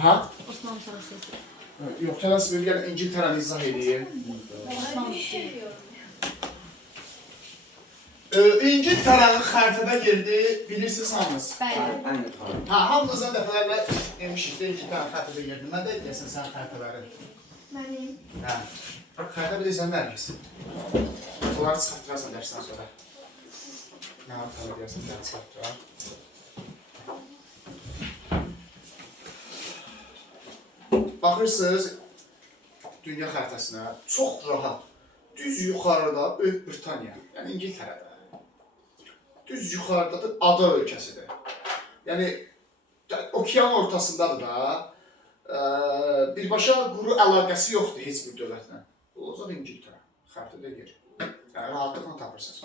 Aha. Osmanlı şarkısı. Yox, tələs bir gəlin İngiltərəni izah edeyim. İngiltərənin xəritədə yerdi, bilirsiniz hamınız. Bəli. Hamınızdan dəfələrlə demişik də İngiltərənin xəritədə yerdi. Mən də deyəsən sən xəritələri. Mənim. Xəritə bilirsən nəriyiz? Bunları çıxartırarsan dərsdən sonra. Nə xəritə deyərsən, dərs çıxartırar. Baxırsınız dünya xəritəsinə, çox rahat, düz yuxarıda Böyük Britaniya, yəni İngiltərədə. Düz yuxarıda da ada ölkəsidir. Yəni, okean ortasındadır da, birbaşa quru əlaqəsi yoxdur heç bir dövlətlə. Bu olacaq İngiltərə, xəritədə yer. Yəni, rahatlıqla tapırsınız.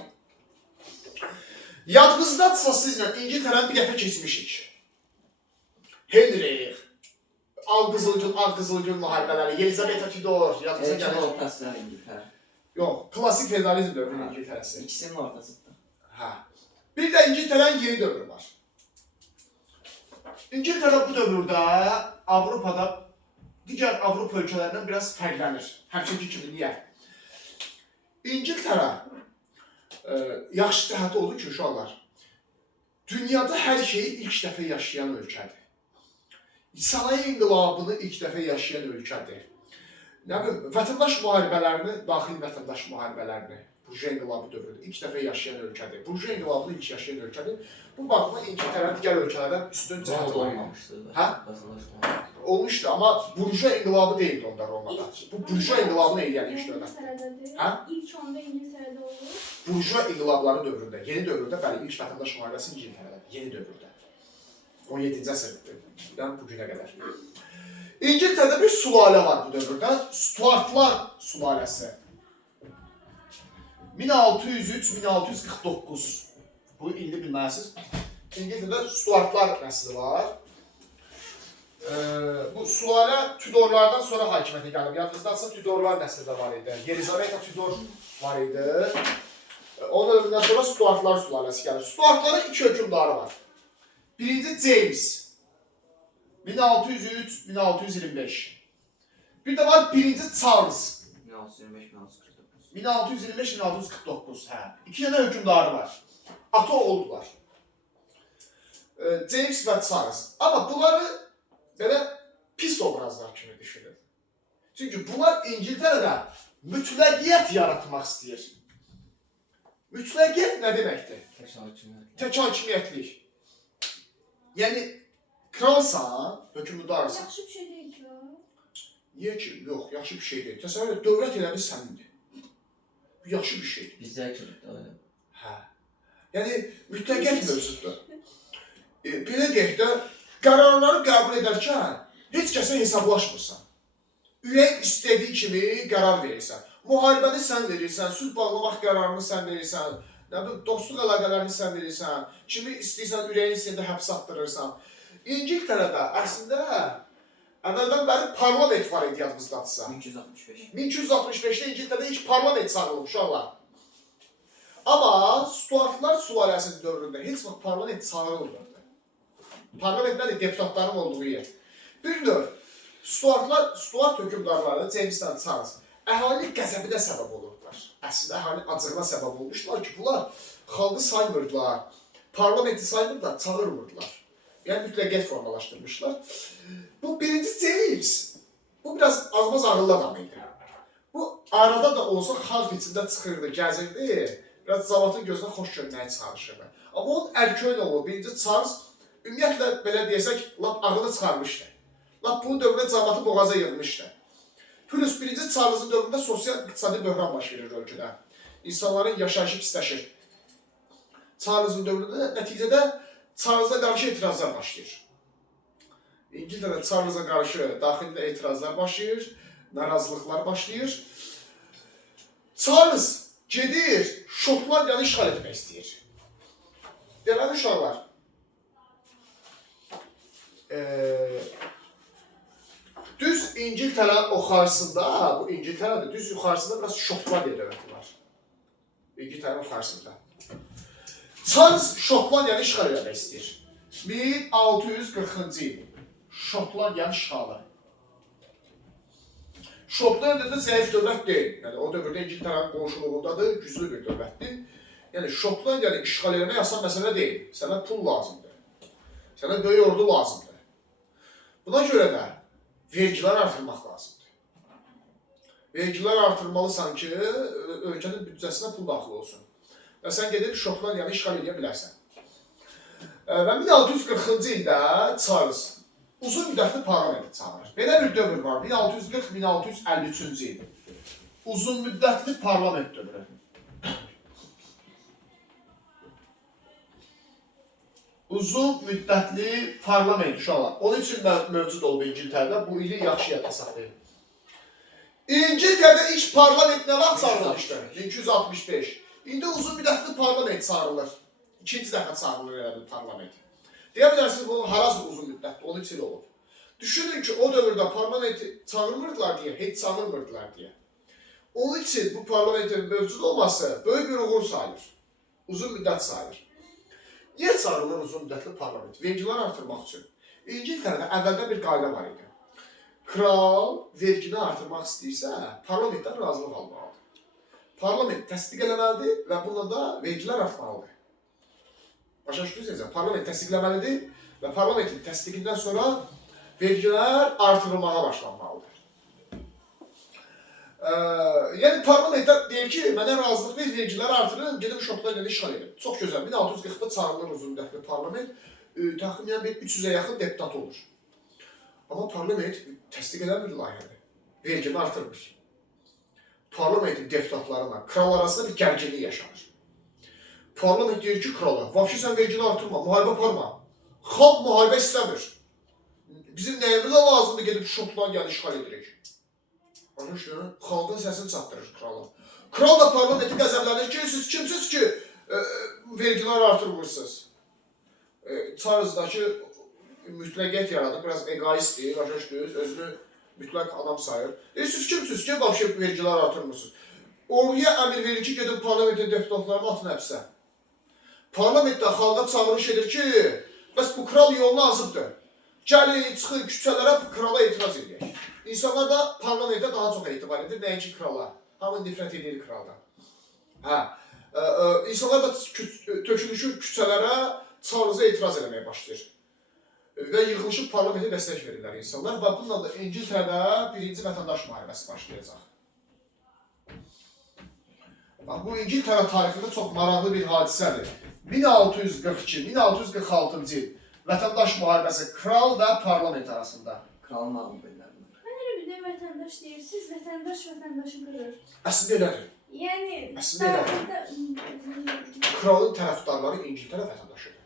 Yadınızdadırsa sizlə İngiltərəni bir dəfə keçmişik. Henry, Al-Qızılgün, Ağ-Qızılgün müharibələri, Yelizaveta Tudor, yadınıza gəlir. İkisinin ortasıdır İngiltərə. Yox, klasik feodalizm dövrünün İngiltərəsi. İkisinin ortasıdır. Hə. Bir də İngiltərənin yeni dövrü var. İngiltərə bu dövrdə Avropada digər Avropa ölkələrindən biraz fərqlənir. Həmçinki kimi, niyə? İngiltərə yaxşı cəhəti odur ki, uşaqlar, dünyada hər şeyi ilk dəfə yaşayan ölkədir. Sənaye inqilabını ilk dəfə yaşayan ölkədir. Nə bilim, vətəndaş müharibələrini, daxili vətəndaş müharibələrini, burjuva inqilabı dövründə ilk dəfə yaşayan ölkədir. Burjuva inqilabını ilk yaşayan ölkədir. Bu baxımdan İngiltərə digər ölkələrdən üstün cəhət olmamışdır. Hə? Olmuşdu, amma burjuva inqilabı deyildi onda Romada. Bu burjuva inqilabını eləyən ilk dövlət. Hə? İlk onda İngiltərədə olur. Burjuva inqilabları dövründə, yeni dövrdə, bəli, ilk vətəndaş müharibəsi İngiltərədə, yeni dövrdə. 17-ci əsrdən bugünə qədər. İngiltərədə bir sülalə var bu dövrdə, Stuartlar sülaləsi. 1603-1649, bu illi bilməsiniz. İngiltərədə Stuartlar nəsli var. Bu sülalə Tudorlardan sonra hakimiyyətə gəlib. Yadınızdadırsa Tudorlar nəsli də var idi. Yelizaveta Tudor var idi. Onun ölümündən sonra Stuartlar sülaləsi gəlir. Stuartların iki hökümdarı var. Birinci James, 1603-1625. Bir də var birinci Charles, 1625-1649. İki dənə hökümdarı var. Ata oldular. James və Charles. Amma bunları belə pis obrazlar kimi düşünün. Çünki bunlar İngiltərədə mütləqiyyət yaratmaq istəyir. Mütləqiyyət nə deməkdir? Tək hakimiyyətlik. Yəni, kralsan, hökümdarsan. Yaxşı bir şey deyil ki o. Niyə ki? Yox, yaxşı bir şey deyil. Təsəvvür et, dövlət eləmiş sənindir. Bu yaxşı bir şeydir. Bizdə kimi də. Hə. Yəni, mütləqiyyət mövzudur. Belə deyək də, qərarları qəbul edərkən heç kəsə hesablaşmırsan. Ürək istədiyi kimi qərar verirsən. Müharibəni sən verirsən, sülh bağlamaq qərarını sən verirsən. Dostluq əlaqələrini sən verirsən, kimi istəyirsən ürəyin içində həbs atdırırsan. İngiltərədə əslində əvvəldən bəri parlament var idi yadınızdadırsa. 1265. 1265-də İngiltərədə ilk parlament çağırılıb uşaqlar. Amma Stuartlar sülaləsinin dövründə heç vaxt parlament çağırılmırdı. Parlamentdə deputatların olduğu yer. Bir növ Stuart hökümdarları James'dən Charles əhali qəzəbinə səbəb olurdular. Əslində əhali acığına səbəb olmuşlar ki, bunlar xalqı saymırdılar, parlamenti saymırdılar, çağırmırdılar. Yəni mütləqiyyət formalaşdırmışlar. Bu birinci James, bu biraz azmaz ağıllı adam idi. Bu arada da olsa xalq içində çıxırdı, gəzirdi, biraz zavatın gözünə xoş görməyə çalışırdı. Amma onun ərköyün oğlu, birinci Charles, ümumiyyətlə belə deyəsək, lap ağını çıxarmışdı. Lap bu dövrdə cəmatı boğaza yığmışdı. Plus birinci Charles'ın dövründə sosial-iqtisadi böhran baş verir ölkədə. İnsanların yaşayışı pisləşir. Charles'ın dövründə nəticədə Charles'a qarşı etirazlar başlayır. İngiltərədə Charles'a qarşı daxildə etirazlar başlayır, narazılıqlar başlayır. Charles gedir, Şotlandiyanı işğal etmək istəyir. Deməli uşaqlar, düz İngiltərə oxarısında, bu İngiltərədə düz yuxarısında biraz Şotlandiya dövləti var. İngiltərə oxarısında. Charles Şotlandiyanı işğal etmək istəyir. 1640-cı il Şotlandiyanın işğalı. Şotlandiya da zəif dövlət deyil. Yəni o dövrdə İngiltərənin qonşuluğundadır, güclü bir dövlətdir. Yəni Şotlandiyanı işğal etmək asan məsələ deyil. Sənə pul lazımdır. Sənə böyük ordu lazımdır. Buna görə də vergilər artırmaq lazımdır. Vergilər artırmalısan ki, ölkənin büdcəsinə pul daxil olsun. Və sən gedib Şotlandiyanı işğal edə bilərsən. Və 1640-cı ildə Charles uzun müddətli parlamenti çağırır. Belə bir dövr var, 1640-1653-cü il. Uzun müddətli parlament dövrü. Uzun müddətli parlament uşaqlar. Onun üçün mövcud olub İngiltərədə. Bu ili yaxşı yadda saxlayın. İngiltərədə ilk parlament nə vaxt çağırılmışdı? 1265. İndi uzun müddətli parlament çağırılır. İkinci dəfə çağırılır elə bir parlament. Deyə bilərsiniz, bunun harası uzun müddətli, 13 il olub. Düşünün ki, o dövrdə parlamenti çağırmırdılar deyə, heç çağırmırdılar deyə. Onun için bu parlamentin mövcud olması böyük bir uğur sayılır. Uzun müddət sayılır. Niyə çağırılır uzun müddətli parlament? Vergilər artırmaq üçün. İngiltərədə əvvəldən bir qayda var idi. Kral vergini artırmaq istəyirsə, parlamentdən razılıq almalıdır. Parlament təsdiq eləməlidir və bununla da vergilər artmalıdır. Başa düşdünüz, parlament təsdiqləməlidir və parlamentin təsdiqindən sonra vergilər artırılmağa başlanmalıdır. Yəni parlamentdə deyir ki, mənə razılıq ver, vergilər artırın, gedib Şotlandiyanı işğal edin. Çox gözəl, 1640-da çağırılır uzun müddətli parlament, təxminən 300-ə yaxın deputat olur. Amma parlament təsdiq eləmir layihəni, vergini artırmır. Parlamentin deputatlarına, kral arasında bir gərginlik yaşanır. Parlament deyir ki, krala, vəbşi sən vergini artırma, müharibə aparma. Xalq müharibə istəmir. Bizim nəyimizə lazımdır gedib Şotlandiyanı işğal edirik. Anlaşılır, xalqın səsini çatdırır krala. Kral da parlamenti qəzəblənir ki, siz kimsiniz ki, vergilər artırmırsınız. Charles'dakı mütləqiyyət yaradır, biraz egoistdir, başa özünü mütləq adam sayır. Siz kimsiniz ki, vəbşi vergilər artırmırsınız. Orduya əmir verir ki, gedib parlamentin deputatlarını atın həbsə. Parlamentdə xalqa çağırış edir ki, bəs bu kral yolunu azıbdır. Gəlin, çıxın küçələrə krala etiraz edək. İnsanlar da parlamentə daha çox etibar edir, nəinki krala. Hamı nifrət edir kraldan. İnsanlar da tökülüşür küçələrə, Charles'a etiraz eləməyə başlayır. Və yığılışıb parlamentə dəstək verirlər insanlar və bununla da İngiltərədə birinci vətəndaş müharibəsi başlayacaq. Bu İngiltərə tarixində çox maraqlı bir hadisədir. 1642-1646-cı il vətəndaş müharibəsi kral və parlament arasında. Kralın məğlub edilər. Mən elə bir də vətəndaş deyirsiniz, vətəndaşı qırır. Əslində elədir. Yəni, Əslində kralın tərəfdarları İngiltərə vətəndaşıdır.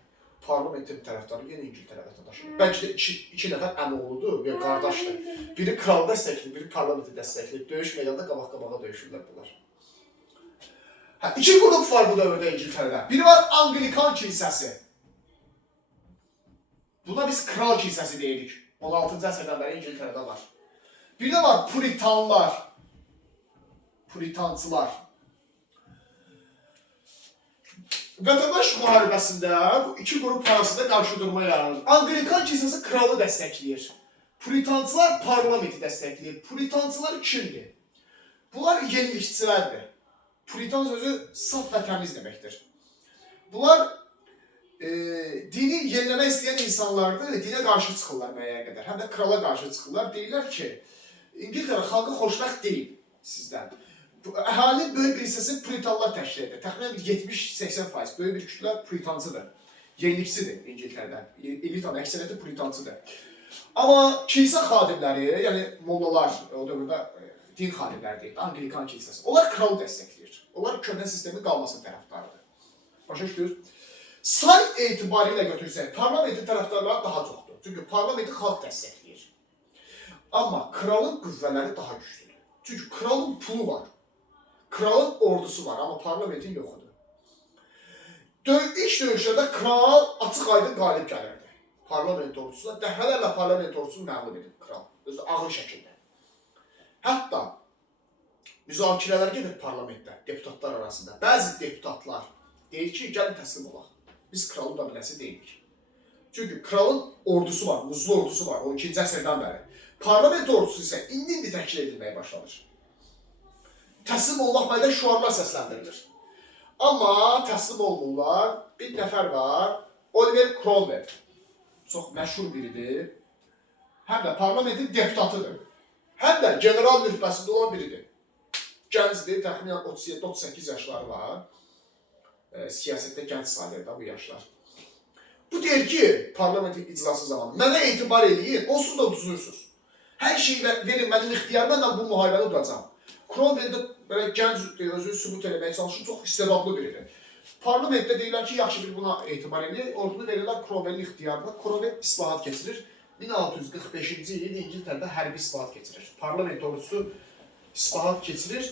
Parlamentin tərəfdarı yenə İngiltərə vətəndaşıdır. Bəlkə də iki nəfər əmoğludur və qardaşdır. Biri kralı dəstəkləyir, biri parlamenti dəstəkləyir. Döyüş meydanında qabaq-qabağa döyüşürlər bunlar. İki qrup var bu dövrdə İngiltərədə. Biri var Anglikan kilsəsi. Buna biz kral kilsəsi deyirik. 16-cı əsrdən bəri İngiltərədə var. Bir də var Puritanlar. Puritancılar. Vətəndaş müharibəsində bu iki qrup arasında qarşıdurma yaranır. Anglikan kilsəsi kralı dəstəkləyir. Puritancılar parlamenti dəstəkləyir. Puritancılar kimdir? Bunlar yenilikçilərdir. Puritan sözü saf və təmiz deməkdir. Bunlar dini yeniləmək istəyən insanlardır, dinə qarşı çıxırlar müəyyən qədər. Həm də krala qarşı çıxırlar. Deyirlər ki, İngiltərə xalqı xoşbəxt deyil sizdən. Əhalinin böyük bir hissəsi puritanlar təşkil edir. Təxminən 70-80% böyük bir kütlə puritancıdır. Yenilikçidir İngiltərədə. Elitanın əksəriyyəti puritancıdır. Amma kilsə xadimləri, yəni mollalar, o dövrdə din xadimləri deyil, Anglikan kilsəsi. Onlar kralı dəstəkləyir. Onlar köhnə sistemin qalmasının tərəfdarıdır. Başa düşdünüz? Say etibarilə götürsək, parlamentin tərəfdarları daha çoxdur. Çünki parlamenti xalq dəstəkləyir. Amma kralın qüvvələri daha güclüdür. Çünki kralın pulu var. Kralın ordusu var, amma parlamentin yoxudur. İlk döyüşlərdə kral açıq aydın qalib gəlirdi. Parlament ordusuna, dəfələrlə parlament ordusunu məğlub edib kral. Özü ağır şəkildə. Hətta müzakirələr gedir parlamentdə, deputatlar arasında. Bəzi deputatlar deyir ki, gəlin təslim olaq. Biz kralın da biləsi deyilik. Çünki kralın ordusu var, muzlu ordusu var, 12-ci əsrdən bəri. Parlament ordusu isə indi təşkil edilməyə başlanır. Təslim olmaq barədə şüarlar səsləndirilir. Amma təslim olunurlar. Bir nəfər var, Oliver Cromwell. Çox məşhur biridir. Həm də parlamentin deputatıdır. Həm də general rütbəsində olan biridir. Gəncdir, təxminən 37-38 yaşları var. Siyasətdə gənc sayılır da bu yaşlar. Bu deyir ki, parlamentin iclası zamanı mənə etibar eləyin, onsuz da uduzursunuz. Hər şeyi verin mənim ixtiyarıma, mən bu müharibəni udacam. Cromwell də belə gənc özünü sübut eləməyə çalışır, çox istedadlı biridir. Parlamentdə deyirlər ki, yaxşı bir buna etibar edin, ordunu verirlər Cromwellin ixtiyarına. Cromwell islahat keçirir. 1645-ci il İngiltərədə hərbi islahat keçirir. Parlament ordusu islahat keçirir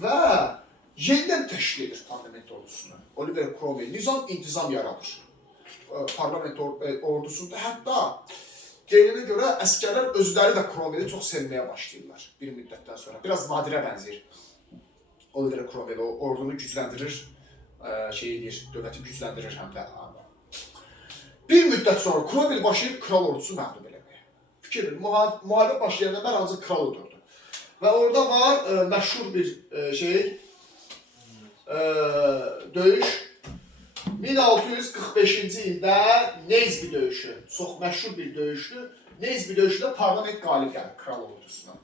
və yenidən təşkil edir parlament ordusunu. Oliver Cromwell nizam-intizam yaradır. Parlament ordusunda hətta deyilənə görə əskərlər özləri də Cromwelli çox sevməyə başlayırlar bir müddətdən sonra. Biraz nadirə bənzəyir. Oliver Cromwell ordunu gücləndirir, dövləti gücləndirir həm də. Bir müddət sonra Cromwell başlayır kral ordusu məğlub eləməyə. Fikir verin, müharibə başlayandan bəri ancaq kral oturdu. Və orada var məşhur bir döyüş. 1645-ci ildə Naseby döyüşü, çox məşhur bir döyüşdür. Naseby döyüşündə parlament qalib gəlir kral ordusuna.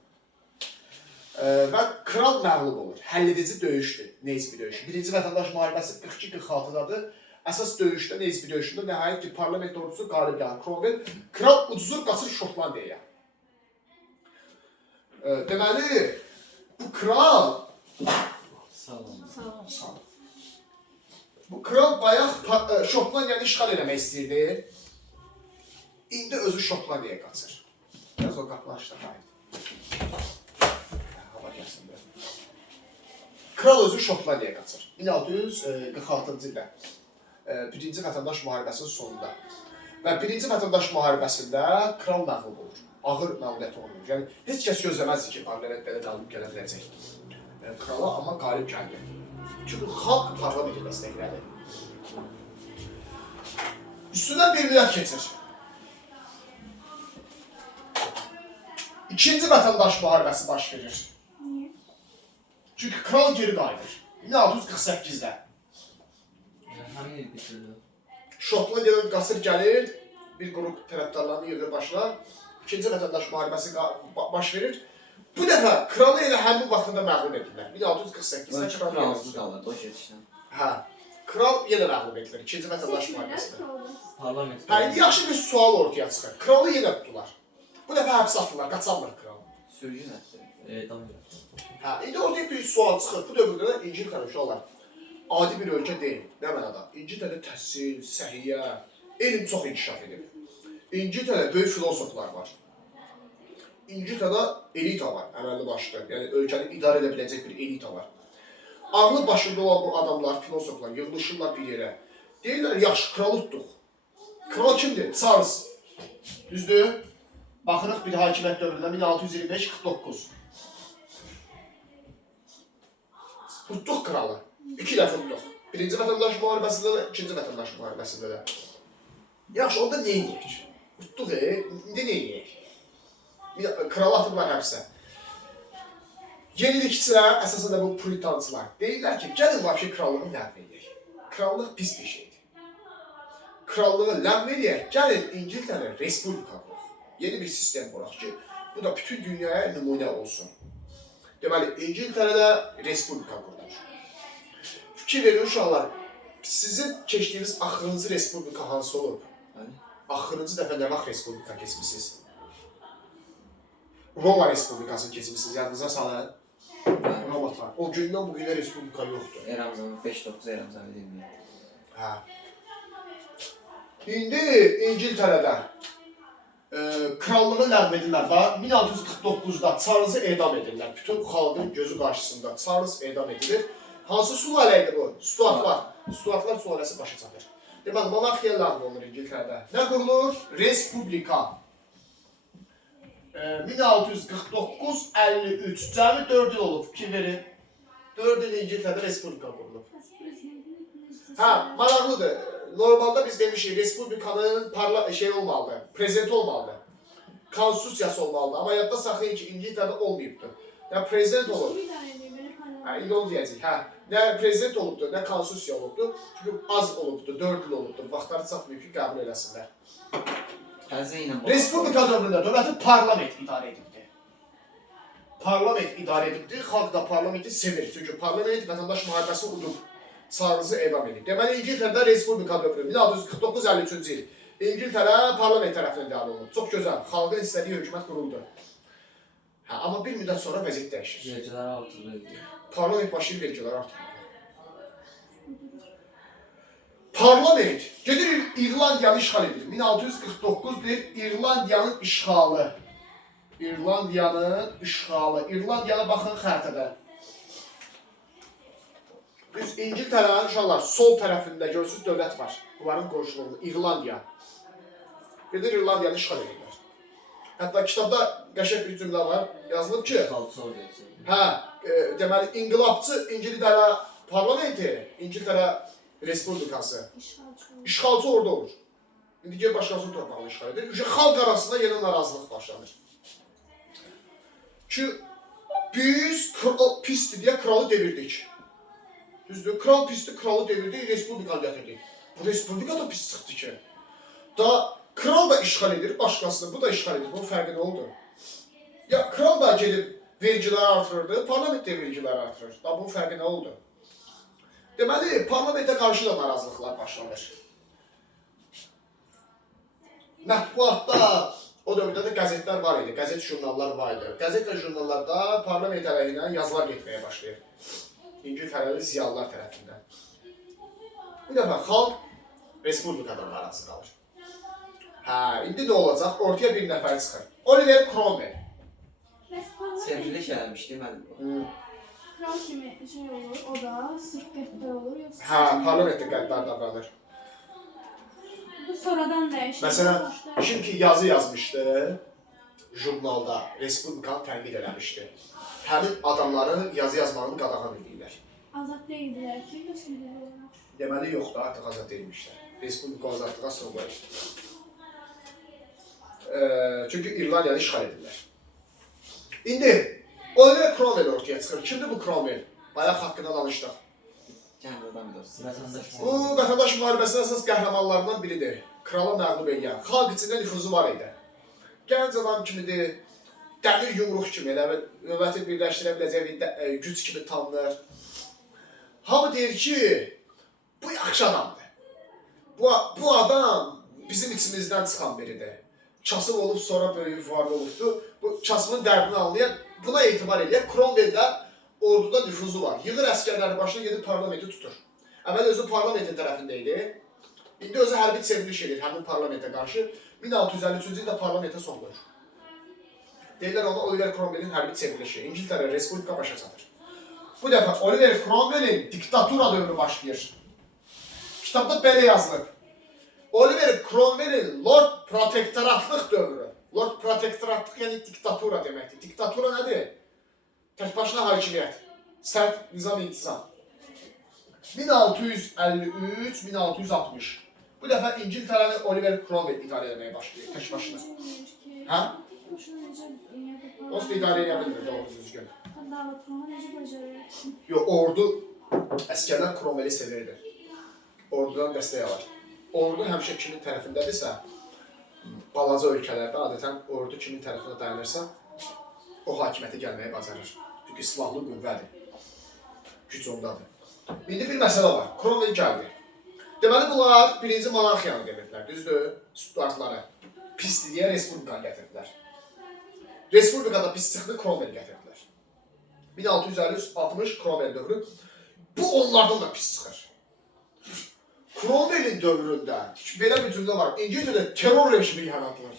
Və kral məğlub olur. Həlledici döyüşdür Naseby döyüşü. Birinci vətəndaş müharibəsi 42-46-dadır. Əsas döyüşdə, Naseby döyüşündə nəhayət ki, parlament ordusu qalib gəlir. Cromwell, kral uduzur, qaçır Şotlandiyaya. Deməli, bu kral... Sağ olun. Sağ olun. Bu kral bayaq Şotlandiyanı işğal eləmək istəyirdi. İndi özü Şotlandiyaya qaçır. Biraz o qapını açdı, hava gəlsin. Kral özü Şotlandiyaya qaçır. 1646-cı ildə. Birinci vətəndaş müharibəsinin sonunda. Və birinci vətəndaş müharibəsində kral məğlub olur. Ağır məğlubiyyət olur. Yəni, heç kəs gözləməzdi ki, parlament belə qalib gələ biləcək krala, amma qalib gəldi. Çünki xalq parlamenti dəstəklədi. Üstündən bir müddət keçir. İkinci vətəndaş müharibəsi baş verir. Niyə? Çünki kral geri qayıdır. 1648-də. Həmin il bitirdi. Şotlandiyadan qaçır gəlir, bir qrup tərəfdarlarını yerdə başlar. İkinci vətəndaş müharibəsi baş verir. Bu dəfə kralı elə həmin vaxtında məğlub edirlər. 1648-də kral Fransız qalır, o keçişdən. Hə. Kral yenə məğlub edilir. İkinci vətəndaş müharibəsində. Parlament. Hə, indi yaxşı bir sual ortaya çıxır. Kralı yenə tutdular. Bu dəfə həbsə atırlar, qaçanlar kralı. Sürgün etdi. Edam edildi. Hə, indi ortaya bir sual çıxır. Bu dövrdə də İngiltərə uşaqlar adi bir ölkə deyil. Nə mənada? İngiltərədə təhsil, səhiyyə, elm çox inkişaf edib. İngiltərədə böyük filosoflar var. İngiltərədə elita var, əməlli başlı. Yəni ölkəni idarə edə biləcək bir elita var. Ağlı başında olan bu adamlar, filosoflar yığılışırlar bir yerə. Deyirlər, yaxşı, kralı tutduq. Kral kimdir? Charles. Düzdür? Baxırıq bir hakimiyyət dövründə 1625-49. Tutduq kralı. 2 dəfə tutduq. Birinci vətəndaş müharibəsində də, ikinci vətəndaş müharibəsində də. Yaxşı, onda nə edəyik? Tutduq, indi nə edəyik? Kralı atıblar həbsə. Yenilikçilər, əsasən də bu puritancılar deyirlər ki, gəlin vəbşi krallığını ləğv edək. Krallıq pis bir şeydir. Krallığı ləğv edək, gəlin İngiltərə respublika quraq. Yeni bir sistem quraq ki, bu da bütün dünyaya nümunə olsun. Deməli, İngiltərədə respublika qurulur. Fikir verin uşaqlar, sizin keçdiyiniz axırıncı respublika hansı olub? Axırıncı dəfə nə vaxt respublika keçmişsiniz? Roma Respublikasını keçmişsiniz, yadınıza salın. Romatlar. O gündən bu günə respublika yoxdur. Eramızın 5-9 Eramızın edilmiyor. Hə. İndi İngiltərədə krallığı ləğv edirlər. 1649-da Charles'ı edam edirlər. Bütün xalqın gözü qarşısında Charles edam edilir. Hansı sülalə idi bu? Stuartlar. Stuartlar sülaləsi başa çatır. Deməli, monarxiya ləğv olunur İngiltərədə. Nə qurulur? Respublika. 1649-53, cəmi 4 il olub, fikir verin. 4 il İngiltərədə respublika qurulub. Hə, maraqlıdır. normalda biz demişik, Respublikanın olmalıdır, prezidenti olmalıdır. Konstitusiyası olmalıdır. Amma yadda saxlayın ki, İngiltərədə olmayıbdır. Yəni, prezident olur. Bir dənə deyim, belə Hə, indi onu deyəcək. Hə, nə prezident olubdur, nə konstitusiya olubdur. Çünki az olubdur, 4 il olubdur. Vaxtları çatmıyor ki, qəbul eləsinlər. Təzə ilə Respublika dövründə dövləti parlament idarə edibdir. Parlament idarə edibdir, xalq da parlamenti sevir. Çünki parlament vətəndaş müharibəsi udub, çağrısı edam edib. Deməli, İngiltərədə Respublika dövrü 1649-53-cü il. İngiltərə parlament tərəfindən idarə olunub. Çox gözəl, xalqın istədiyi hökumət quruldu. Hə, amma bir müddət sonra vəziyyət dəyişir. vergiləri artırılır. Parlament başlayır vergiləri artırmağa. Parlament gedir İrlandiyanı işğal edir. 1649-dir İrlandiyanın işğalı. İrlandiyanın işğalı. İrlandiyana baxın xəritədə. Biz İngiltərənin uşaqlar sol tərəfində görürsünüz dövlət var. Bunların qonşuluğunda İrlandiya. Gedir İrlandiyanı işğal edirlər. Hətta kitabda qəşəng bir cümlə var. Yazılıb ki, Qalçı ordusu. hə, deməli inqilabçı İngiltərə parlamenti, İngiltərə Respublikası işğalçı ordu olur. İndi gəlib başqasının torpağını işğal edir. Xalq arasında yeni narazılıq başlanır. Ki biz kral pisdir deyə kralı devirdik. Düzdür, kral pisdir, kralı devirdik, Respublikanı gətirdik. Bu Respublika da pis çıxdı ki. Da kral da işğal edir başqasını, bu da işğal edir. Bunun fərqi nə oldu? Ya kral da gedib vergiləri artırırdı, parlament də vergiləri artırır. Da bunun fərqi nə oldu? Deməli, parlamentə qarşı da narazılıqlar başlanır. Mətbuatda o dövrdə də qəzetlər var idi, qəzet jurnallar var idi. Qəzet və jurnallarda parlament əleyhinə yazılar getməyə başlayır. İngiltərəli ziyalılar tərəfindən. Bir dəfə xalq Respublikadan narazı qalır. Hə, indi nə olacaq? Ortaya bir nəfər çıxır. Oliver Cromwell. Sevgili eləmişdi mən. Kral kimi şey olur, o da sırf qəddar olur, yoxsa... Hə, parlamentdə qəddar davranır. Bu sonradan dəyişir. Məsələn, kim ki yazı yazmışdı, jurnalda Respublikanı tənqid eləmişdi. Həmin adamları yazı yazmağını qadağan edirlər. Azad deyildilər ki, yoxsa deyirlər? Deməli, yoxdur, artıq azad deyilmişlər. Respublika azadlığa son qoyur. Çünki İrlandiyanı işğal edirlər. İndi, Oliver Cromwell ortaya çıxır. Kimdir bu Cromwell? Bayaq haqqında danışdıq. Kənd adam dostum. Vətəndaş Bu, vətəndaş müharibəsinin əsas qəhrəmanlarından biridir. Krala məğlub edən. Xalq içində nüfuzu var idi. Gənc adam kimidir, dəmir yumruq kimi, dövləti birləşdirə biləcək güc kimi tanınır. Hamı deyir ki, bu yaxşı adamdır. Bu adam bizim içimizdən çıxan biridir. Kasıb olub, sonra böyük varlı olubdur. Bu kasımın dərdini anlayan, buna etibar edən Cromwell-də orduda nüfuzu var. Yığır əskərləri başına gedib parlamenti tutur. Əvvəl özü parlamentin tərəfində idi. İndi özü hərbi çevriliş edir həmin parlamentə qarşı. 1653-cü ildə parlamentə son qoyur. Deyirlər ona Oliver Cromwell-in hərbi çevrilişi. İngiltərə Respublika başa çatır. Bu dəfə Oliver Cromwell-in diktatura dövrü başlayır. Kitabda belə yazılır. Oliver Cromwell-in Lord Protektoratlıq dövrü. Lord Protektoratlıq yəni diktatura deməkdir. Diktatura nədir? Tək başına hakimiyyət. Sərt nizam intizam. 1653-1660. Bu dəfə İngiltərəni Oliver Cromwell idarə etməyə başlayır tək başına. Hə? Onsuz da idarə edə bilmir, doğru düzgün. Yox, ordu, əskərlər Cromwell-i sevirdi. Ordudan dəstək alır. Ordu həmişə kimin tərəfindədirsə, balaca ölkələrdə adətən ordu kimin tərəfində dayanırsa, o hakimiyyətə gəlməyə bacarır. Çünki silahlı qüvvədir. Güc ondadır. İndi bir məsələ var. Cromwell gəldi. Deməli, bunlar birinci monarxiyanı demirdilər, düzdür? Stuartları. Pisdir deyə Respublikanı gətirdilər. Respublikada pis çıxdı, Cromwell gətirdilər. 1653-60 Cromwell dövrü. Bu onlardan da pis çıxır. Cromwell'in dövründə belə bir cümlə var. İngiltərədə terror rejimi yaradılır.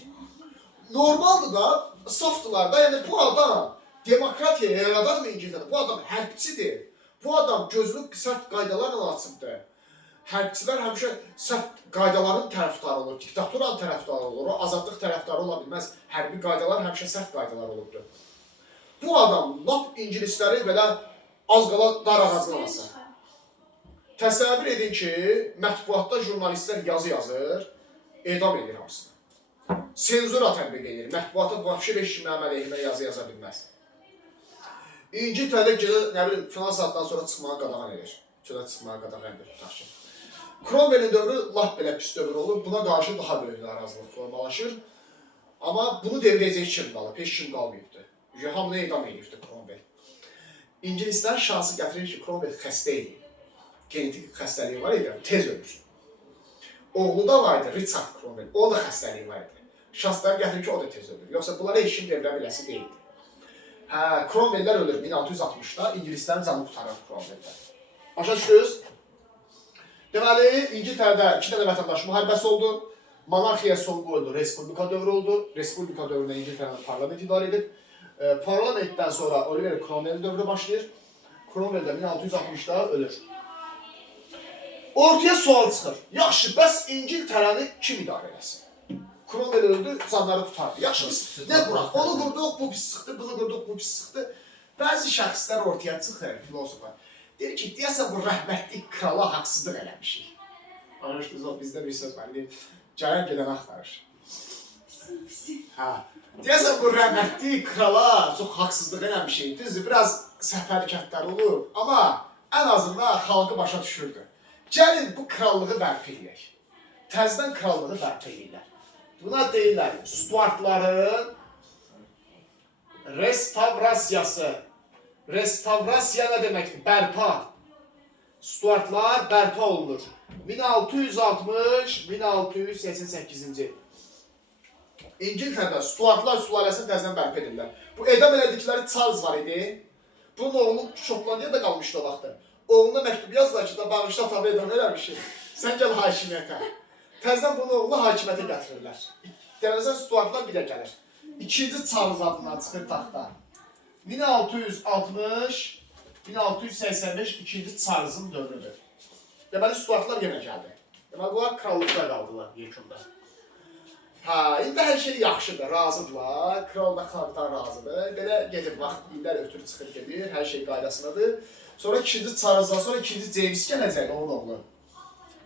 Normaldır da, safdılar da, yəni bu adam demokratiya yaradarmı İngiltərədə? Bu adam hərbçidir. Bu adam gözünü sərt qaydalarla açıbdır. Hərbçilər həmişə sərt qaydaların tərəfdarı olur, diktaturanın tərəfdarı olur, o azadlıq tərəfdarı ola bilməz. Hərbi qaydalar həmişə sərt qaydalar olubdur. Bu adam lap ingilisləri belə az qala dar ağaclaması. Təsəvvür edin ki, mətbuatda jurnalistlər yazı yazır, edam edir hamısını. Senzura tətbiq edir. Mətbuatda vəbşi heç kim mənim əleyhimə yazı yaza bilməz. İngiltərədə gecə, nə bilim, filan saatdan sonra çıxmağa qadağan edir. Çölə çıxmağa qadağan edir, tutaq ki. Cromwellin dövrü lap belə pis dövr olur. Buna qarşı daha böyük narazılıq formalaşır. Amma bunu devrəcək kim qalıb? Heç kim qalmayıbdır. Hamını edam edibdir Cromwell. İngilislərin şansı gətirir ki, Cromwell xəstə idi. Genetik xəstəliyi var idi, tez ölür. Oğlu da var idi, Richard Cromwell. O da xəstəliyi var idi. Şansları gətirir ki, o da tez ölür. Yoxsa bunlara heç kim devrə biləsi deyildi. Cromwelllər ölür 1660-da, İngilislərin canı qurtarır Cromwelllər. Başa düşdünüz? Deməli, İngiltərədə 2 dənə vətəndaş müharibəsi oldu. Monarxiya son qoyuldu, Respublika dövrü oldu. Respublika dövründə İngiltərənin parlament idarə edib. Parlamentdən sonra Oliver Cromwell dövrü başlayır. Cromwell də 1660-da ölür. Ortaya sual çıxır. Yaxşı, bəs İngiltərəni kim idarə eləsin? Cromwell öldü, canları tutardı. Yaxşı, biz nə quraq? Onu qurduq, bu pis çıxdı, bunu qurduq, bu pis çıxdı. Bəzi şəxslər ortaya çıxır, filosoflar. Deyir ki, deyəsən bu rəhmətli krala haqsızlıq eləmişik. Anlaşdınız, bizdə bir söz var, gələn gedən axtarır. Deyəsən bu rəhmətli krala çox haqsızlıq eləmişik. Düzdür, biraz səfərkətlər olur, amma ən azından xalqı başa düşürdü. Gəlin bu krallığı bərpa edək. Təzdən krallığı bərpa edirlər. Buna deyirlər, Stuartların restavrasiyası. Restavrasiya nə deməkdir? Bərpa. Stuartlar bərpa olunur. 1660-1688-ci il. İngiltərədə Stuartlar sülaləsini təzdən bərpa edirlər. Bu edam elədikləri Charles var idi. Bunun oğlu Şotlandiyada qalmışdı o vaxtda. Oğluna məktub yazdılar ki, da bağışla tabi edam eləmişik. Sən gəl hakimiyyətə. Təzdən bunu oğlu hakimiyyətə gətirirlər. Deməsən Stuartlar bir də gəlir. İkinci Charles adından çıxır taxta. 1660-1685 ikinci Charles'ın dövrüdür. Deməli Stuartlar yenə gəldi. Deməli bunlar krallıqda qaldılar yekunda. İndi hər şey yaxşıdır, razıdırlar. Kral da xalqdan razıdır. Belə gedir, vaxt illər ötürü çıxır gedir, hər şey qaydasındadır. Sonra ikinci Charles'dan sonra ikinci James gələcək, onun oğlu.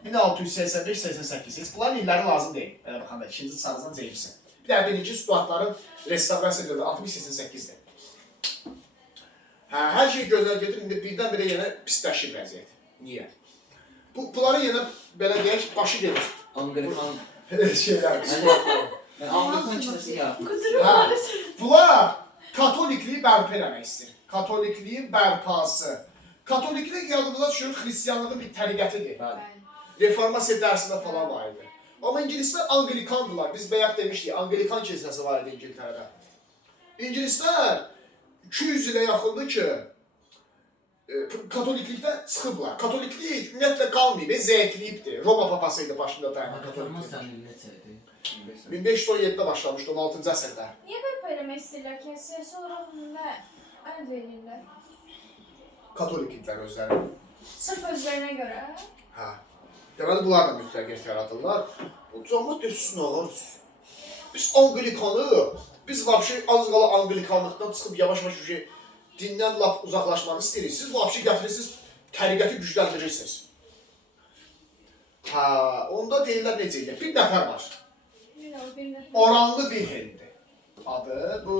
1685-88. Heç bunların illəri lazım deyil. Belə baxanda ikinci Charles'dan James'in. Bir də birinci Stuartların restavrasiya dövrü 60-88-dir. Hər şey gözəl gedir, indi birdən-birə yenə pisləşir vəziyyət. Niyə? Bunları yenə belə deyək, başı gedir. Anglikan şeylər. Anglikan kiləsi ya. Bunlar katolikliyi bərpa eləmək istəyir. Katolikliyin bərpası. Katoliklik yadımıza düşür, xristiyanlığın bir təriqətidir. Reformasiya dərsində falan var idi. Amma İngilislər Anglikandılar. Biz bayaq demişdik, Anglikan kilsəsi var idi İngiltərədə. İngilislər 200 ilə yaxındır ki, katoliklikdən çıxıblar. Katoliklik ümumiyyətlə qalmayıb, zəifliyibdir. Roma papası idi başında dayanan katoliklik. 1517-də başlamışdı, 16-cı əsrdə. Niyə bərpa eləmək istəyirlər ki, siyasi olaraq nə əldə edirlər? Katolikliklər özləri. Sırf özlərinə görə? Deməli, bunlar da mütləqiyyət yaradırlar. O cəmat desin, ağır. Biz Anglikanı, biz vəbşi az qala Anglikanlıqdan çıxıb yavaş-yavaş dindən lap uzaqlaşmaq istəyirik. Siz vəbşi gətirirsiniz, təriqəti gücləndirirsiniz. Onda deyirlər necə eləyək? Bir nəfər var. Oranlı Wilhelmdir adı. Bu,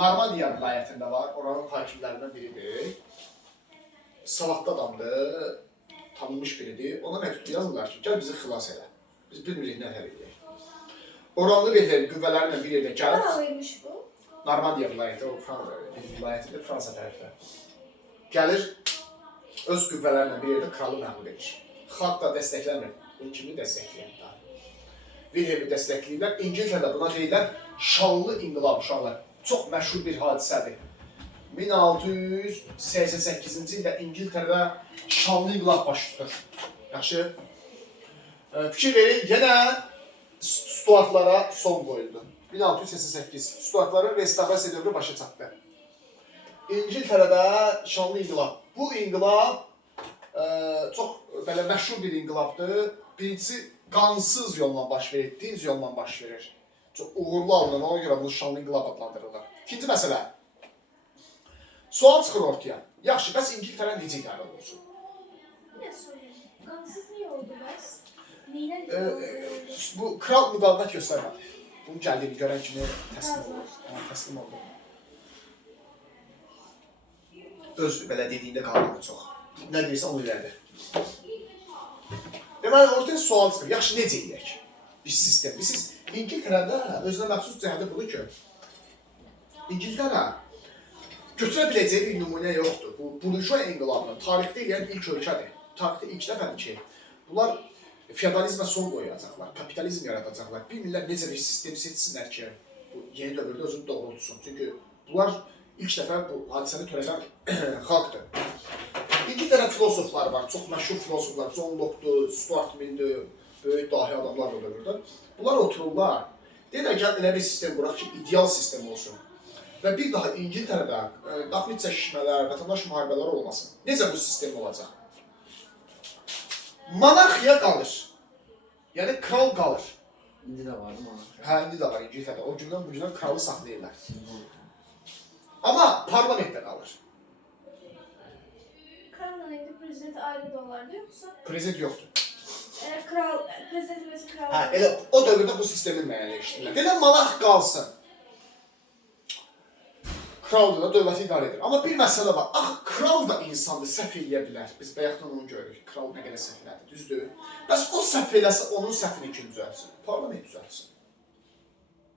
Normandiya vilayətində var. Oranın hakimlərindən biridir. Savadlı adamdır. Tanınmış biridir. Ona məktub yazırlar ki, gəl bizi xilas elə. Biz bilmirik nə həll edək. Oranlı Wilhelm qüvvələrlə bir yerdə gəlib. Qaralıymış bu? Normandiya vilayəti, o vilayətidir, Fransa tərəfdə. Gəlir, öz qüvvələrlə bir yerdə kralı məğlub edir. Xalq da dəstəkləmir, bunun kimi dəstəkləyən. Wilhelmi dəstəkləyirlər. İngiltərədə buna deyirlər şanlı inqilab uşaqlar. Çox məşhur bir hadisədir. 1688-ci ildə İngiltərədə şanlı inqilab baş tutur. Yaxşı. Fikir verin, yenə Stuartlara son qoyuldu. 1688. Stuartların restavrasiya dövrü başa çatdı. İngiltərədə şanlı inqilab. Bu inqilab çox belə məşhur bir inqilabdır. Birincisi qansız yolla baş verir, dinc yolla baş verir. Çox uğurlu alınır, ona görə bunu şanlı inqilab adlandırırlar. İkinci məsələ. Sual çıxır ortaya. Yaxşı, bəs İngiltərə necə idarə olunsun? de sorayım. Kansız niye oldu bas? Neyle oldu? Bu kral müqavimət göstərmədi. Bunun gəldiyini görən kimi təslim oldu. Razılaşdı. Təslim oldu. Öz belə dediyində qalmadı çox. Nə deyirsə onu elədi. Deməli, ortaya sual çıxır. Yaxşı, necə eləyək? Bir sistem. Siz İngiltərədə özünə məxsus cəhəti budur ki, İngiltərə götürə biləcəyi bir nümunə yoxdur. Bu, burjua inqilabını tarixdə eləyən ilk ölkədir. Tarixdə ilk dəfədir ki, bunlar feodalizmə son qoyacaqlar, kapitalizm yaradacaqlar. Bilmirlər necə bir sistem seçsinlər ki, bu yeni dövrdə özünü doğrultsun. Çünki bunlar ilk dəfə bu hadisəni törədən xalqdır. İngiltərə filosofları var, çox məşhur filosoflar, John Locke'dur, Stuart Mill'dir, böyük dahi adamlar da burada. Bunlar otururlar, deyirlər ki, elə bir sistem quraq ki, ideal sistem olsun. Və bir daha İngiltərədə daxili çəkişmələr, vətəndaş müharibələri olmasın. Necə bu sistem olacaq? Monarxiya qalır. Yəni kral qalır. İndi də var mı? Hə, indi də var İngiltərədə. O gündən bu gündən kralı saxlayırlar. Amma parlamentdə qalır. Kralın indi prezident ayrı da olardı yoksa? Prezident yoxdur. Prezident ve kral. Hə, elə o dövrdə bu sistemi müəyyənləşdirirlər. Elə monarx qalsın. Kral da dövləti idarə edir. Amma bir məsələ var. Axı kral da insandır, səhv eləyə bilər. Biz bayaqdan onu görürük. Kral nə qədər səhv elədi, düzdür? Bəs o səhv eləsə onun səhvini kim düzəltsin? Parlament düzəltsin.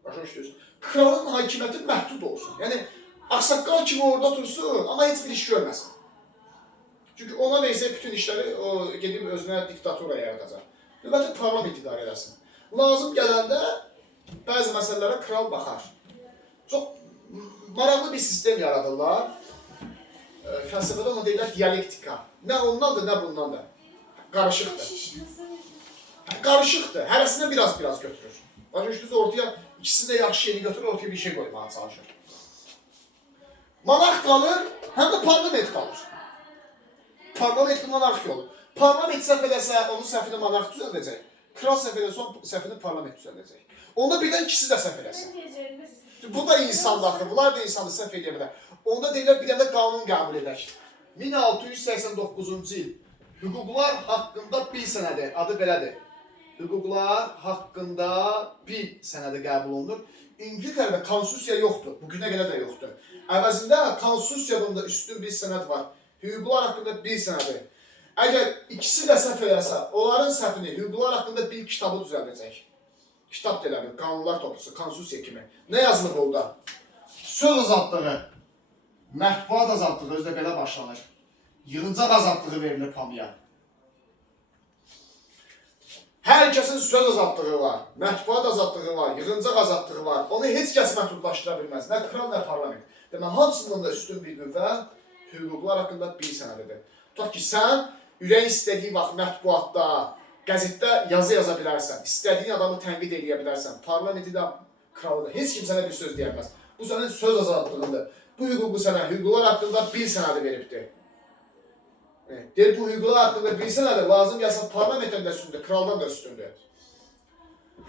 Başa düşdünüz? Kralın hakimiyyəti məhdud olsun. Yəni ağsaqqal kimi orada dursun, amma heç bir iş görməsin. Çünki ona versə bütün işləri o gedib özünə diktatura yaradacaq. Növbəti parlament idarə edəsin. Lazım gələndə bəzi məsələlərə kral baxar. Çox maraqlı bir sistem yaradırlar. Fəlsəfədə ona deyirlər dialektika. Nə ondandır, nə bundandır. Qarışıqdır. Qarışıqdır. Hərəsindən biraz götürür. Başa düşdünüz, ortaya ikisini də yaxşı şeyini götürür, ortaya bir şey qoymağa çalışır. Monarx qalır, həm də parlament qalır. Parlamentli monarxiya olur. Parlament səhv eləsə, onun səhvini monarx düzəldəcək. Kral səhv eləsə, onun səhvini parlament düzəldəcək. Onda birdən ikisi də səhv eləsə. Bu da insanlardır, bunlar da insandır, səhv eləyə bilər. Onda deyirlər, bir dənə qanun qəbul edək. 1689-cu il hüquqlar haqqında bil sənədi, adı belədir. Hüquqlar haqqında bil sənədi qəbul olunur. İngiltərədə konstitusiya yoxdur, bugünə qədər də yoxdur. Əvəzində konstitusiyada üstün bir sənəd var. Hüquqlar haqqında bil sənədi. Əgər ikisi də səhv eləsə, onların səhvini hüquqlar haqqında bil kitabı düzəldəcək. Kitab deyilir, qanunlar toplusu, konstitusiya kimi. Nə yazılır orada? Söz azadlığı, mətbuat azadlığı özdə belə başlanır. Yığıncaq azadlığı verilir hamıya. Hər kəsin söz azadlığı var, mətbuat azadlığı var, yığıncaq azadlığı var. Onu heç kəs məhdudlaşdıra bilməz. Nə kral, nə parlament. Demək, hamısından da üstün bir qüvvə hüquqlar haqqında bil sənədidir. Tutaq ki, sən ürək istədiyi vaxt mətbuatda, qəzetdə yazı yaza bilərsən, istədiyin adamı tənqid edə bilərsən, parlamenti də, kralı da, heç kim sənə bir söz deyəməz. Bu sənin söz azadlığındır. Bu hüququ sənə hüquqlar haqqında bil sənədi veribdir. Deyir, bu hüquqlar haqqında bil sənədi lazım gəlsən parlamentdən də üstündür, kraldan da üstündür.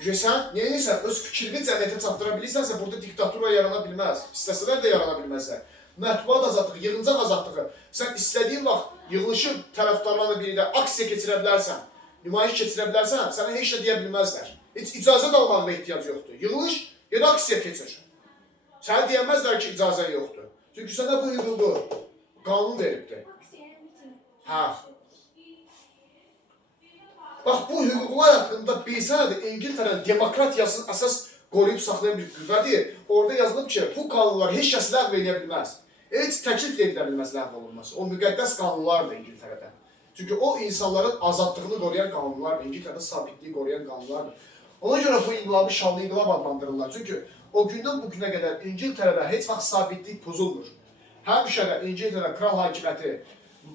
Sən, neyinsən, öz fikrini cəmiyyətə çatdıra bilirsənsə, burada diktatura yarana bilməz, istəsələr də yarana bilməzlər. Mətbuat azadlığı, yığıncaq azadlığı, sən istədiyin vaxt yığılışın tərəfdarlarla birlikdə aksiya keçirə bilərsən, nümayiş keçirə bilərsən, sənə heç nə deyə bilməzlər. Heç icazə də almağa ehtiyac yoxdur. Yığılış, ya da aksiya keçir. Sənə deyəməzlər ki, icazə yoxdur. Çünki sənə bu hüququ qanun veribdir. Hə. Bax, bu hüquqlar haqqında bilsənədir, İngiltərə demokratiyasının əsas qoruyub saxlayan bir qüvvədir. Orada yazılıb ki, bu qanunlar heç kəs ləğv edə bilməz. Heç təklif edə bilməz ləğv olunması. O müqəddəs qanunlardır İngiltərədə. Çünki o insanların azadlığını qoruyan qanunlardır. İngiltərədə sabitliyi qoruyan qanunlardır. Ona görə bu inqilabı şanlı inqilab adlandırırlar. Çünki o gündən bu günə qədər İngiltərədə heç vaxt sabitlik pozulmur. Həmişə də İngiltərə kral hakimiyyəti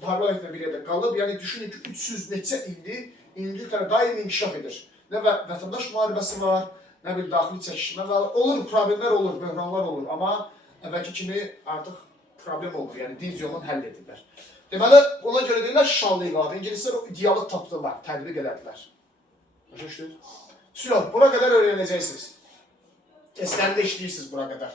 parlamentlə bir yerdə qalıb. Yəni düşünün ki, 300 neçə ildir İngiltərə daim inkişaf edir. Nə vətəndaş müharibəsi var, nə bir daxili çəkişmə var. Olur, problemlər olur, böhranlar olur. Amma əvvəlki kimi artıq problem olur. Yəni dinc yolla həll edirlər. Deməli, ona görə deyirlər şanlı inqilab. İngilislər o idealı tapdılar, tədbiq elədilər. Başa düşdünüz? Sülh, bura qədər öyrənəcəksiniz. Testlərdə işləyirsiniz bura qədər.